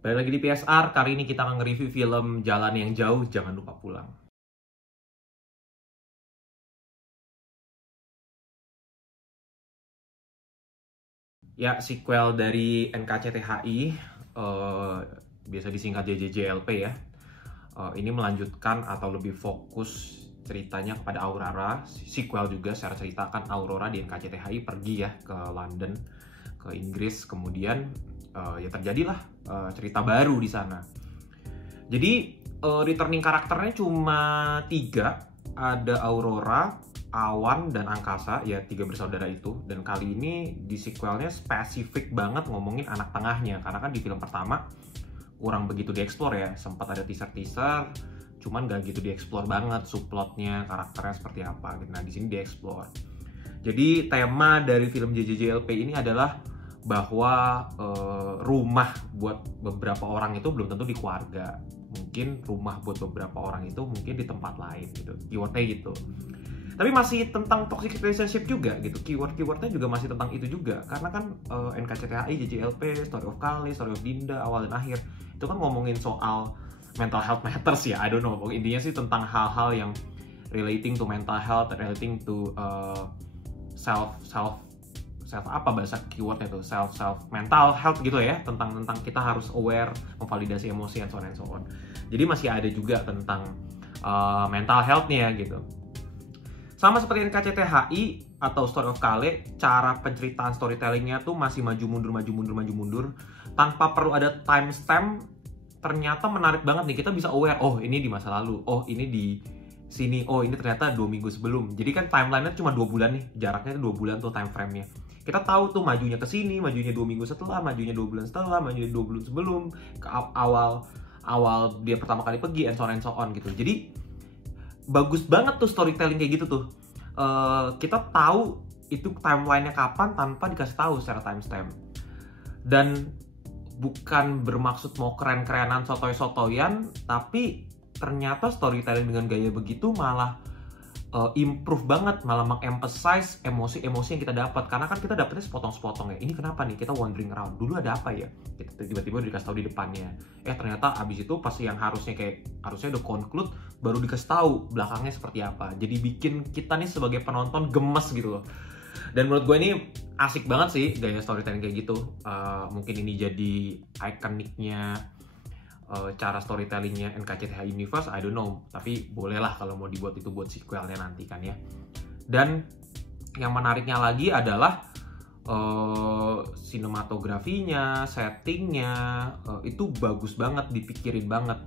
Balik lagi di PSR, kali ini kita akan nge-review film Jalan yang Jauh, Jangan Lupa Pulang. Ya, sequel dari NKCTHI, biasa disingkat JJJLP ya. Ini melanjutkan atau lebih fokus ceritanya kepada Aurora. Sequel juga secara cerita kan Aurora di NKCTHI pergi ya ke London, ke Inggris. Kemudian ya terjadilah cerita baru di sana. Jadi returning karakternya cuma 3. Ada Aurora, Awan, dan Angkasa, ya 3 bersaudara itu. Dan kali ini di sequelnya spesifik banget ngomongin anak tengahnya. Karena kan di film pertama kurang begitu dieksplor ya. Sempat ada teaser-teaser, cuman gak gitu dieksplor banget subplotnya, karakternya seperti apa. Nah di sini dieksplor. Jadi tema dari film JJJLP ini adalah bahwa rumah buat beberapa orang itu belum tentu di keluarga. Mungkin rumah buat beberapa orang itu mungkin di tempat lain gitu. Keywordnya gitu. Tapi masih tentang toxic relationship juga gitu. Keywordnya juga masih tentang itu juga. Karena kan NKCTHI, JJLP, Story of Kale, Story of Dinda, awal dan akhir itu kan ngomongin soal mental health matters ya. I don't know. Intinya sih tentang hal-hal yang relating to mental health, relating to self apa bahasa keywordnya tuh, self mental health gitu ya, tentang kita harus aware, memvalidasi emosi and so on. Jadi masih ada juga tentang mental health-nya gitu. Sama seperti NKCTHI atau Story of Kale, cara penceritaan storytelling-nya tuh masih maju mundur tanpa perlu ada timestamp. Ternyata menarik banget nih, kita bisa aware, oh ini di masa lalu, oh ini di sini, oh ini ternyata 2 minggu sebelum. Jadi kan timeline-nya cuma 2 bulan nih, jaraknya 2 bulan tuh time frame-nya. Kita tahu tuh majunya ke sini, majunya 2 minggu setelah, majunya 2 bulan setelah, majunya 2 bulan sebelum, ke awal dia pertama kali pergi, and so on gitu. Jadi bagus banget tuh storytelling kayak gitu tuh. Kita tahu itu timeline-nya kapan tanpa dikasih tahu secara timestamp. Dan bukan bermaksud mau keren-kerenan sotoy-sotoyan, tapi ternyata storytelling dengan gaya begitu malah improve banget, malah meng-emphasize emosi-emosi yang kita dapat. Karena kan kita dapetnya sepotong-sepotong ya. Ini kenapa nih kita wandering around, dulu ada apa ya, kita tiba-tiba dikasih tahu di depannya. Ternyata abis itu pas yang harusnya udah conclude, baru dikasih tahu belakangnya seperti apa. Jadi bikin kita nih sebagai penonton gemes gitu loh. Dan menurut gue ini asik banget sih gaya storytelling kayak gitu. Mungkin ini jadi ikoniknya cara storytellingnya NKCTHI Universe, I don't know. Tapi bolehlah kalau mau dibuat itu buat sequelnya nanti kan ya. Dan yang menariknya lagi adalah sinematografinya, settingnya, itu bagus banget, dipikirin banget.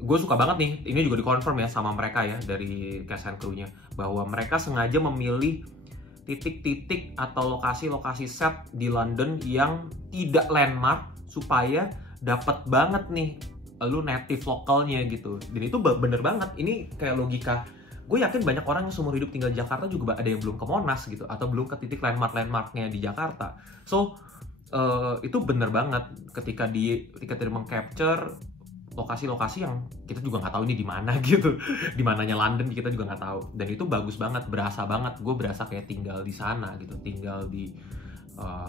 Gue suka banget nih, ini juga dikonfirm ya sama mereka ya dari cast and crew-nya, bahwa mereka sengaja memilih titik-titik atau lokasi-lokasi set di London yang tidak landmark supaya dapat banget nih lu native lokalnya gitu. Dan itu bener banget, ini kayak logika. Gue yakin banyak orang yang seumur hidup tinggal di Jakarta juga ada yang belum ke Monas gitu, atau belum ke titik landmarknya di Jakarta. So itu bener banget ketika dia meng-capture lokasi-lokasi yang kita juga nggak tahu ini di mana gitu, di mananya London kita juga nggak tahu. Dan itu bagus banget, berasa banget. Gue berasa kayak tinggal di sana gitu, tinggal di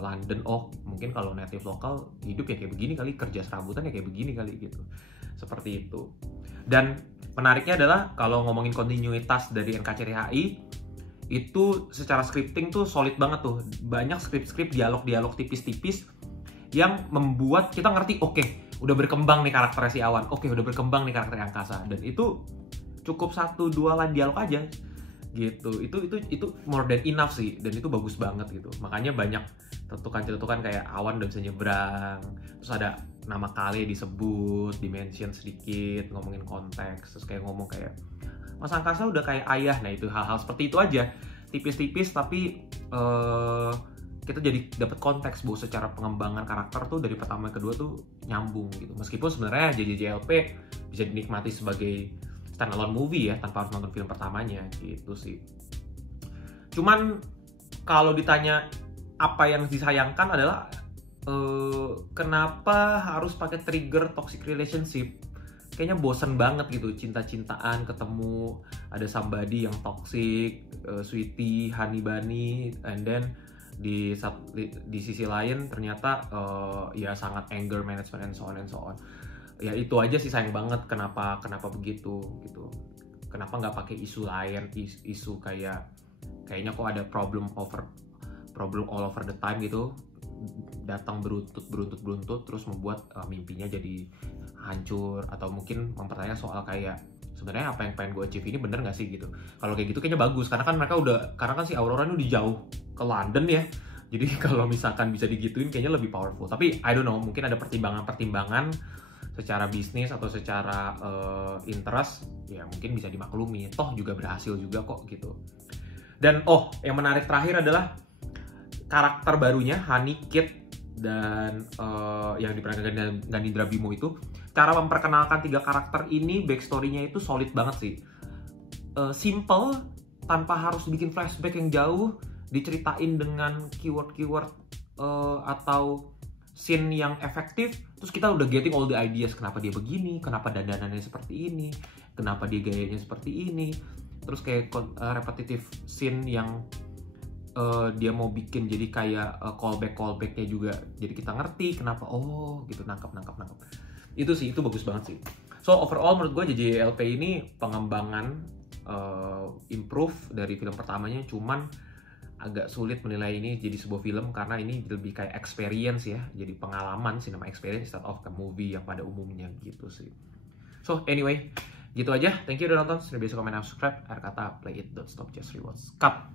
London. Oh mungkin kalau native lokal hidup ya kayak begini kali, kerja serabutan ya kayak begini kali gitu, seperti itu. Dan menariknya adalah kalau ngomongin kontinuitas dari NKCTHI itu secara scripting tuh solid banget tuh. Banyak skrip dialog tipis-tipis yang membuat kita ngerti, oke, udah berkembang nih karakternya si Awan, oke, udah berkembang nih karakter Angkasa. Dan itu cukup 1-2 line dialog aja gitu. Itu more than enough sih, dan itu bagus banget gitu. Makanya banyak cetukan kayak Awan udah bisa nyebrang, terus ada nama Kale disebut, dimention sedikit, ngomongin konteks, terus kayak ngomong kayak Mas Angkasa udah kayak ayah. Nah itu hal-hal seperti itu aja, tipis-tipis tapi kita jadi dapat konteks bahwa secara pengembangan karakter tuh dari pertama ke kedua tuh nyambung gitu. Meskipun sebenarnya JJJLP bisa dinikmati sebagai standalone movie ya, tanpa harus nonton film pertamanya gitu sih. Cuman kalau ditanya apa yang disayangkan adalah kenapa harus pakai trigger toxic relationship. Kayaknya bosen banget gitu, cinta-cintaan ketemu ada somebody yang toxic, sweetie, honey bunny, and then di sisi lain ternyata ya sangat anger management and so on. Ya itu aja sih, sayang banget kenapa begitu gitu. Kenapa nggak pakai isu lain, isu kayaknya kok ada problem all over the time gitu, datang beruntut terus membuat mimpinya jadi hancur, atau mungkin mempertanyakan soal kayak sebenarnya apa yang pengen gue achieve ini bener nggak sih gitu. Kalau kayak gitu kayaknya bagus, karena kan si Aurora ini udah jauh ke London ya, jadi kalau misalkan bisa digituin kayaknya lebih powerful. Tapi I don't know, mungkin ada pertimbangan secara bisnis atau secara interest, ya mungkin bisa dimaklumi, toh juga berhasil juga kok gitu. Dan yang menarik terakhir adalah karakter barunya Honey, Kid, dan yang diperankan Ganindra Bimo itu. Cara memperkenalkan 3 karakter ini, backstory-nya itu solid banget sih. Simple, tanpa harus bikin flashback yang jauh, diceritain dengan keyword-keyword atau scene yang efektif, terus kita udah getting all the ideas, kenapa dia begini, kenapa dandanannya seperti ini, kenapa dia gayanya seperti ini, terus kayak repetitive scene yang dia mau bikin jadi kayak callback-nya juga, jadi kita ngerti kenapa gitu, nangkep. Itu bagus banget sih. So overall menurut gue JJLP ini pengembangan improve dari film pertamanya, cuman agak sulit menilai ini jadi sebuah film karena ini lebih kayak experience ya, jadi pengalaman, cinema experience instead of ke movie yang pada umumnya gitu sih. So anyway, gitu aja. Thank you udah nonton. Sudah bisa komen dan subscribe. Akhir kata, play it, don't stop, just rewatch. Cut.